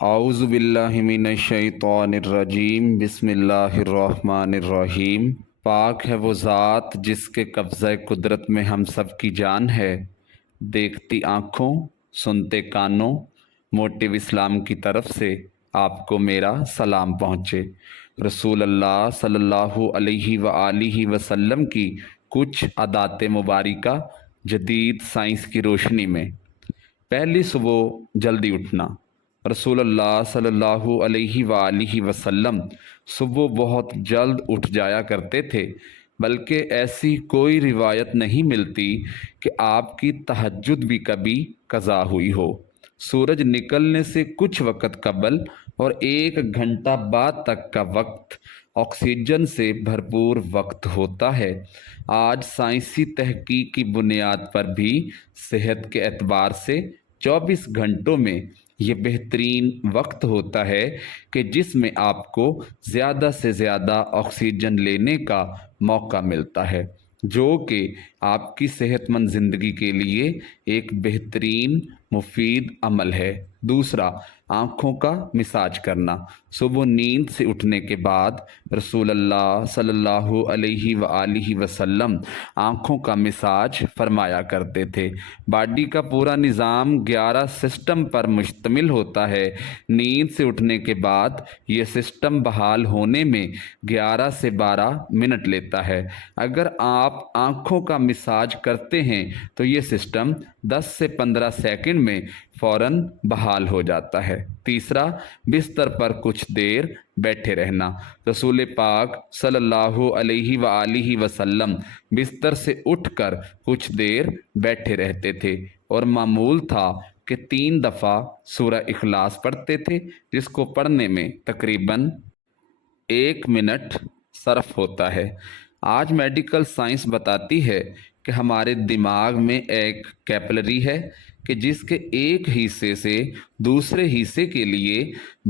اعوذ باللہ من الشیطان الرجیم بسم اللہ الرحمن الرحیم۔ پاک ہے وہ ذات جس کے قبضہ قدرت میں ہم سب کی جان ہے۔ دیکھتی آنکھوں سنتے کانوں، موٹو اسلام کی طرف سے آپ کو میرا سلام پہنچے۔ رسول اللہ صلی اللہ علیہ وآلہ وسلم کی کچھ عادات مبارکہ جدید سائنس کی روشنی میں۔ پہلی، صبح جلدی اٹھنا۔ رسول اللہ صلی اللہ علیہ وآلہ وسلم صبح بہت جلد اٹھ جایا کرتے تھے، بلکہ ایسی کوئی روایت نہیں ملتی کہ آپ کی تہجد بھی کبھی قضا ہوئی ہو۔ سورج نکلنے سے کچھ وقت قبل اور 1 گھنٹہ بعد تک کا وقت آکسیجن سے بھرپور وقت ہوتا ہے۔ آج سائنسی تحقیق کی بنیاد پر بھی صحت کے اعتبار سے 24 گھنٹوں میں یہ بہترین وقت ہوتا ہے کہ جس میں آپ کو زیادہ سے زیادہ آکسیجن لینے کا موقع ملتا ہے، جو کہ آپ کی صحت مند زندگی کے لیے ایک بہترین مفید عمل ہے۔ دوسرا، آنکھوں کا مساج کرنا۔ صبح نیند سے اٹھنے کے بعد رسول اللہ صلی اللہ علیہ وآلہ وسلم آنکھوں کا مساج فرمایا کرتے تھے۔ باڈی کا پورا نظام 11 سسٹم پر مشتمل ہوتا ہے۔ نیند سے اٹھنے کے بعد یہ سسٹم بحال ہونے میں 11 سے 12 منٹ لیتا ہے۔ اگر آپ آنکھوں کا مساج کرتے ہیں تو یہ سسٹم 10 سے 15 سیکنڈ میں فوراً بحال ہو جاتا ہے۔ تیسرا، بستر پر کچھ دیر بیٹھے رہنا۔ رسول پاک صلی اللہ علیہ وآلہ وسلم بستر سے اٹھ کر کچھ دیر بیٹھے رہتے تھے، اور معمول تھا کہ 3 دفعہ سورہ اخلاص پڑھتے تھے، جس کو پڑھنے میں تقریباً 1 منٹ صرف ہوتا ہے۔ آج میڈیکل سائنس بتاتی ہے کہ ہمارے دماغ میں ایک کیپلری ہے کہ جس کے ایک حصے سے دوسرے حصے کے لیے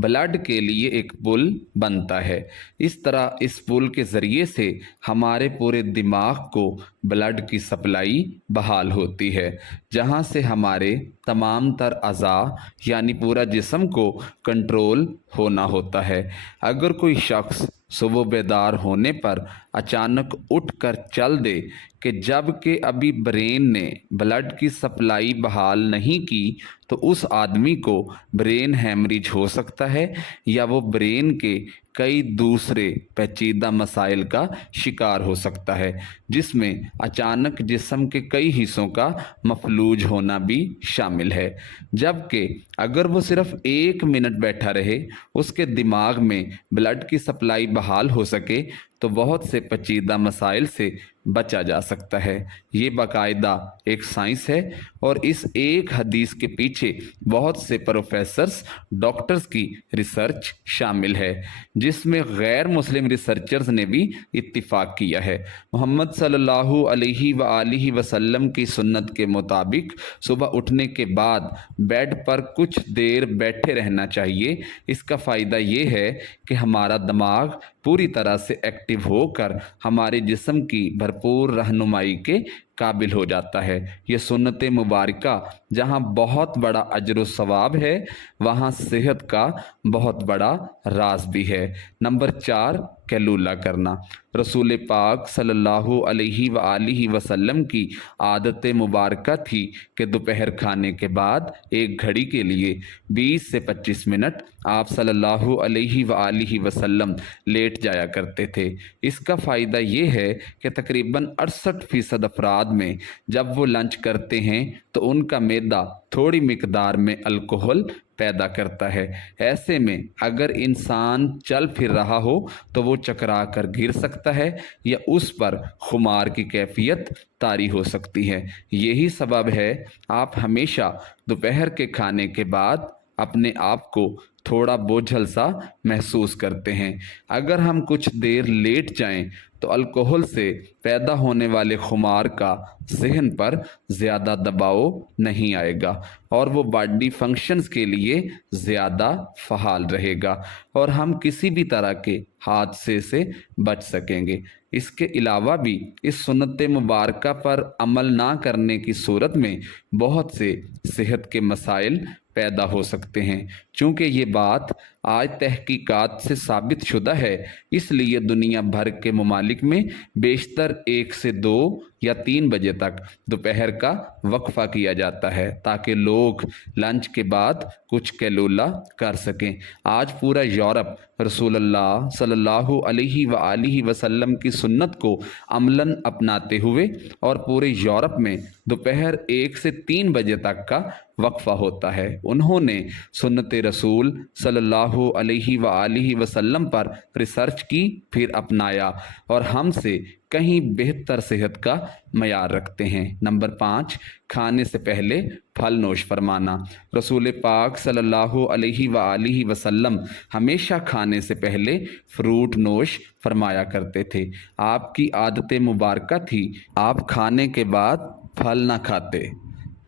بلڈ کے لیے ایک پل بنتا ہے۔ اس طرح اس پل کے ذریعے سے ہمارے پورے دماغ کو بلڈ کی سپلائی بحال ہوتی ہے، جہاں سے ہمارے تمام تر اعضاء یعنی پورا جسم کو کنٹرول ہونا ہوتا ہے۔ اگر کوئی شخص صبح بیدار ہونے پر اچانک اٹھ کر چل دے کہ جب کہ ابھی برین نے بلڈ کی سپلائی بحال نہیں کی، تو اس آدمی کو برین ہیمریج ہو سکتا ہے، یا وہ برین کے کئی دوسرے پیچیدہ مسائل کا شکار ہو سکتا ہے، جس میں اچانک جسم کے کئی حصوں کا مفلوج ہونا بھی شامل ہے۔ جبکہ اگر وہ صرف 1 منٹ بیٹھا رہے، اس کے دماغ میں بلڈ کی سپلائی بحال ہو سکے، تو بہت سے پیچیدہ مسائل سے بچا جا سکتا ہے۔ یہ باقاعدہ ایک سائنس ہے، اور اس ایک حدیث کے پیچھے بہت سے پروفیسرز، ڈاکٹرز کی ریسرچ شامل ہے، جس میں غیر مسلم ریسرچرز نے بھی اتفاق کیا ہے۔ محمد صلی اللہ علیہ وآلہ وسلم کی سنت کے مطابق صبح اٹھنے کے بعد بیڈ پر کچھ دیر بیٹھے رہنا چاہیے۔ اس کا فائدہ یہ ہے کہ ہمارا دماغ پوری طرح سے ایکٹیو ہو کر ہمارے جسم کی بھرپور رہنمائی کے قابل ہو جاتا ہے۔ یہ سنت مبارکہ جہاں بہت بڑا اجر و ثواب ہے، وہاں صحت کا بہت بڑا راز بھی ہے۔ نمبر 4، قیلولہ کرنا۔ رسول پاک صلی اللہ علیہ وآلہ وسلم کی عادت مبارکہ تھی کہ دوپہر کھانے کے بعد 1 گھڑی کے لیے 20 سے 25 منٹ آپ صلی اللہ علیہ وآلہ وسلم لیٹ جایا کرتے تھے۔ اس کا فائدہ یہ ہے کہ تقریباً 68% افراد میں جب وہ لنچ کرتے ہیں تو ان کا معدہ تھوڑی مقدار میں الکحل پیدا کرتا ہے۔ ایسے میں اگر انسان چل پھر رہا ہو تو وہ چکرا کر گر سکتا ہے، یا اس پر خمار کی کیفیت طاری ہو سکتی ہے۔ یہی سبب ہے آپ ہمیشہ دوپہر کے کھانے کے بعد اپنے آپ کو تھوڑا بوجھل سا محسوس کرتے ہیں۔ اگر ہم کچھ دیر لیٹ جائیں تو الکحل سے پیدا ہونے والے خمار کا ذہن پر زیادہ دباؤ نہیں آئے گا، اور وہ باڈی فنکشنز کے لیے زیادہ فعال رہے گا، اور ہم کسی بھی طرح کے حادثے سے بچ سکیں گے۔ اس کے علاوہ بھی اس سنت مبارکہ پر عمل نہ کرنے کی صورت میں بہت سے صحت کے مسائل پیدا ہو سکتے ہیں۔ چونکہ یہ بات آج تحقیقات سے ثابت شدہ ہے، اس لیے دنیا بھر کے ممالک میں بیشتر 1 سے 2 یا 3 بجے تک دوپہر کا وقفہ کیا جاتا ہے تاکہ لوگ لنچ کے بعد کچھ کیلولا کر سکیں۔ آج پورا یورپ رسول اللہ صلی اللہ علیہ وآلہ وسلم کی سنت کو عملاً اپناتے ہوئے اور پورے یورپ میں دوپہر 1 سے 3 بجے تک کا وقفہ ہوتا ہے۔ انہوں نے سنت رسول صلی اللہ علیہ وآلہ وسلم پر ریسرچ کی، پھر اپنایا اور ہم سے کہیں بہتر صحت کا معیار رکھتے ہیں۔ نمبر 5، کھانے سے پہلے پھل نوش فرمانا۔ رسول پاک صلی اللہ علیہ وآلہ وسلم ہمیشہ کھانے سے پہلے فروٹ نوش فرمایا کرتے تھے۔ آپ کی عادت مبارکہ تھی، آپ کھانے کے بعد پھل نہ کھاتے۔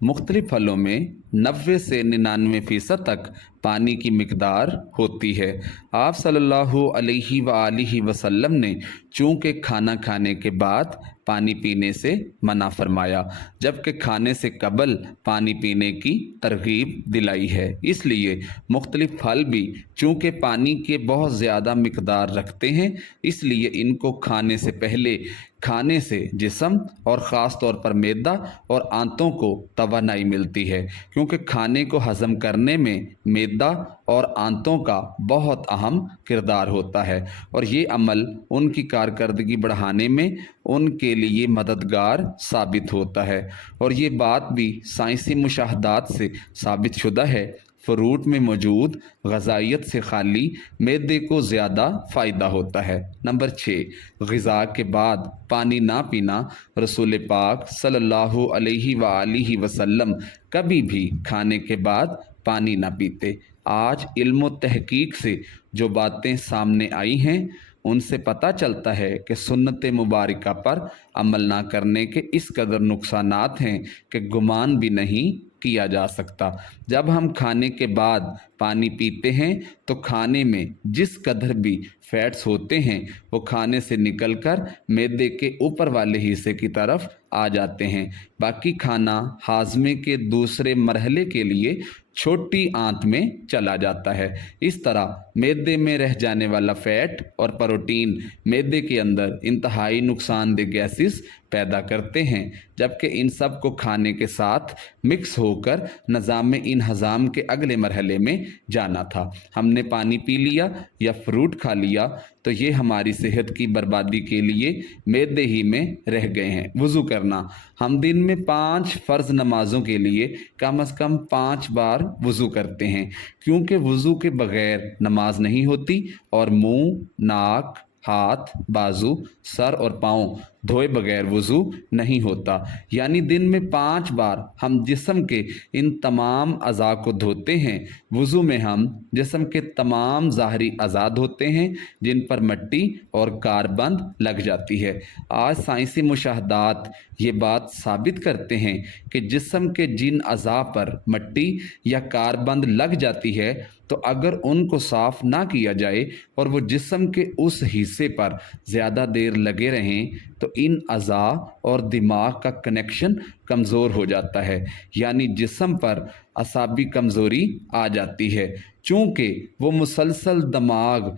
مختلف پھلوں میں 90 سے 99% تک پانی کی مقدار ہوتی ہے۔ آپ صلی اللہ علیہ وآلہ وسلم نے چونکہ کھانا کھانے کے بعد پانی پینے سے منع فرمایا، جبکہ کھانے سے قبل پانی پینے کی ترغیب دلائی ہے۔ اس لیے مختلف پھل بھی چونکہ پانی کے بہت زیادہ مقدار رکھتے ہیں، اس لیے ان کو کھانے سے پہلے کھانے سے جسم اور خاص طور پر معدہ اور آنتوں کو توانائی ملتی ہے، کیونکہ کھانے کو ہضم کرنے میں معدہ اور آنتوں کا بہت اہم کردار ہوتا ہے، اور یہ عمل ان کی کارکردگی بڑھانے میں ان کے لیے مددگار ثابت ہوتا ہے۔ اور یہ بات بھی سائنسی مشاہدات سے ثابت شدہ ہے۔ فروٹ میں موجود غذائیت سے خالی معدے کو زیادہ فائدہ ہوتا ہے۔ نمبر 6، غذا کے بعد پانی نہ پینا۔ رسول پاک صلی اللہ علیہ وآلہ وسلم کبھی بھی کھانے کے بعد پانی نہ پیتے۔ آج علم و تحقیق سے جو باتیں سامنے آئی ہیں ان سے پتہ چلتا ہے کہ سنت مبارکہ پر عمل نہ کرنے کے اس قدر نقصانات ہیں کہ گمان بھی نہیں کیا جا سکتا۔ جب ہم کھانے کے بعد پانی پیتے ہیں تو کھانے میں جس قدر بھی فیٹس ہوتے ہیں وہ کھانے سے نکل کر معدے کے اوپر والے حصے کی طرف آ جاتے ہیں۔ باقی کھانا ہاضمے کے دوسرے مرحلے کے لیے چھوٹی آنت میں چلا جاتا ہے۔ اس طرح معدے میں رہ جانے والا فیٹ اور پروٹین معدے کے اندر انتہائی نقصان دہ گیسز پیدا کرتے ہیں، جبکہ ان سب کو کھانے کے ساتھ مکس ہو کر نظام انہضام کے اگلے مرحلے میں جانا تھا۔ ہم نے پانی پی لیا یا فروٹ کھا لیا تو یہ ہماری صحت کی بربادی کے لیے معدے ہی میں رہ گئے ہیں۔ وضو کرنا۔ ہم دن میں 5 فرض نمازوں کے لیے کم از کم 5 بار وضو کرتے ہیں، کیونکہ وضو کے بغیر نماز نہیں ہوتی، اور منہ، ناک، ہاتھ، بازو، سر اور پاؤں دھوئے بغیر وضو نہیں ہوتا۔ یعنی دن میں 5 بار ہم جسم کے ان تمام اعضاء کو دھوتے ہیں۔ وضو میں ہم جسم کے تمام ظاہری اعضاء دھوتے ہیں جن پر مٹی اور کاربند لگ جاتی ہے۔ آج سائنسی مشاہدات یہ بات ثابت کرتے ہیں کہ جسم کے جن اعضاء پر مٹی یا کاربند لگ جاتی ہے تو اگر ان کو صاف نہ کیا جائے اور وہ جسم کے اس حصے پر زیادہ دیر لگے رہیں تو ان اعضاء اور دماغ کا کنیکشن کمزور ہو جاتا ہے، یعنی جسم پر اعصابی کمزوری آ جاتی ہے، چونکہ وہ مسلسل دماغ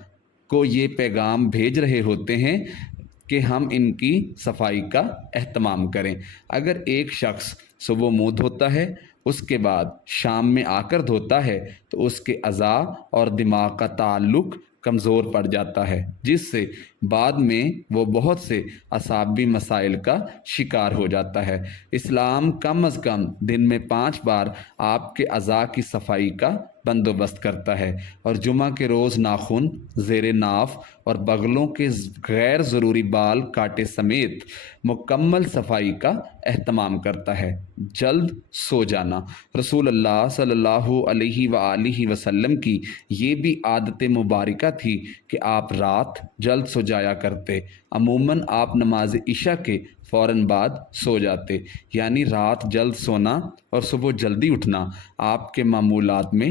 کو یہ پیغام بھیج رہے ہوتے ہیں کہ ہم ان کی صفائی کا اہتمام کریں۔ اگر ایک شخص صبح منہ دھوتا ہے، اس کے بعد شام میں آ کر دھوتا ہے تو اس کے اعضاء اور دماغ کا تعلق کمزور پڑ جاتا ہے، جس سے بعد میں وہ بہت سے اعصابی مسائل کا شکار ہو جاتا ہے۔ اسلام کم از کم دن میں 5 بار آپ کے اعضاء کی صفائی کا بندوبست کرتا ہے، اور جمعہ کے روز ناخن، زیر ناف اور بغلوں کے غیر ضروری بال کاٹے سمیت مکمل صفائی کا اہتمام کرتا ہے۔ جلد سو جانا۔ رسول اللہ صلی اللہ علیہ وآلہ وسلم کی یہ بھی عادت مبارکہ تھی کہ آپ رات جلد سو جایا کرتے۔ عموماً آپ نماز عشاء کے فوراً بعد سو جاتے، یعنی رات جلد سونا اور صبح جلدی اٹھنا آپ کے معمولات میں